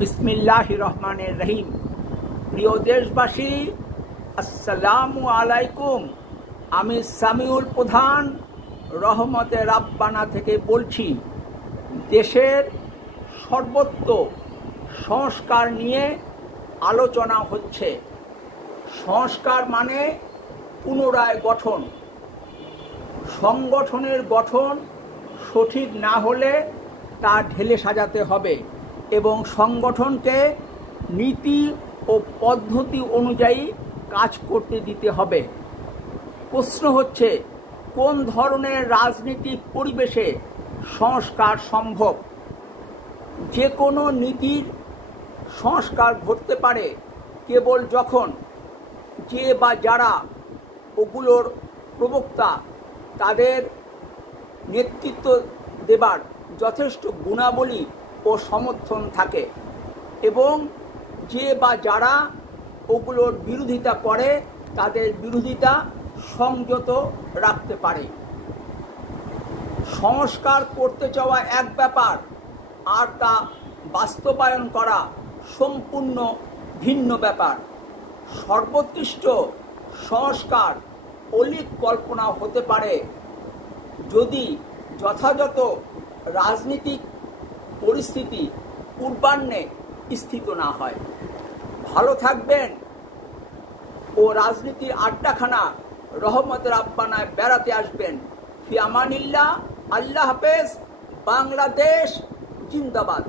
বিসমিল্লাহির রহমানির রহিম। প্রিয় দেশবাসী, আসসালামু আলাইকুম। আমি সামিউল প্রধান রহমতে রাব্বানা থেকে বলছি। দেশের সর্বত্র সংস্কার নিয়ে আলোচনা হচ্ছে। সংস্কার মানে পুনরায় গঠন। সংগঠনের গঠন সঠিক না হলে তা ঢেলে সাজাতে হবে এবং সংগঠনকে নীতি ও পদ্ধতি অনুযায়ী কাজ করতে দিতে হবে। প্রশ্ন হচ্ছে, কোন ধরনের রাজনৈতিক পরিবেশে সংস্কার সম্ভব? যে কোনো নীতির সংস্কার ঘটতে পারে কেবল যখন যে বা যারা ওগুলোর প্রবক্তা তাদের নেতৃত্ব দেবার যথেষ্ট গুণাবলী ও সমর্থন থাকে এবং যে বা যারা ওগুলোর বিরোধিতা করে তাদের বিরোধিতা সংযত রাখতে পারে। সংস্কার করতে চাওয়া এক ব্যাপার, আর তা বাস্তবায়ন করা সম্পূর্ণ ভিন্ন ব্যাপার। সর্বোৎকৃষ্ট সংস্কার অলীক কল্পনা হতে পারে যদি যথাযথ রাজনৈতিক পরিস্থিতি পূর্বাহ্নে স্থিত না হয়। ভালো থাকবেন ও রাজনীতির আড্ডাখানা রহমতে রাব্বানায় বেড়াতে আসবেন। ফি আমানিল্লাহ। আল্লাহ হাফেজ। বাংলাদেশ জিন্দাবাদ।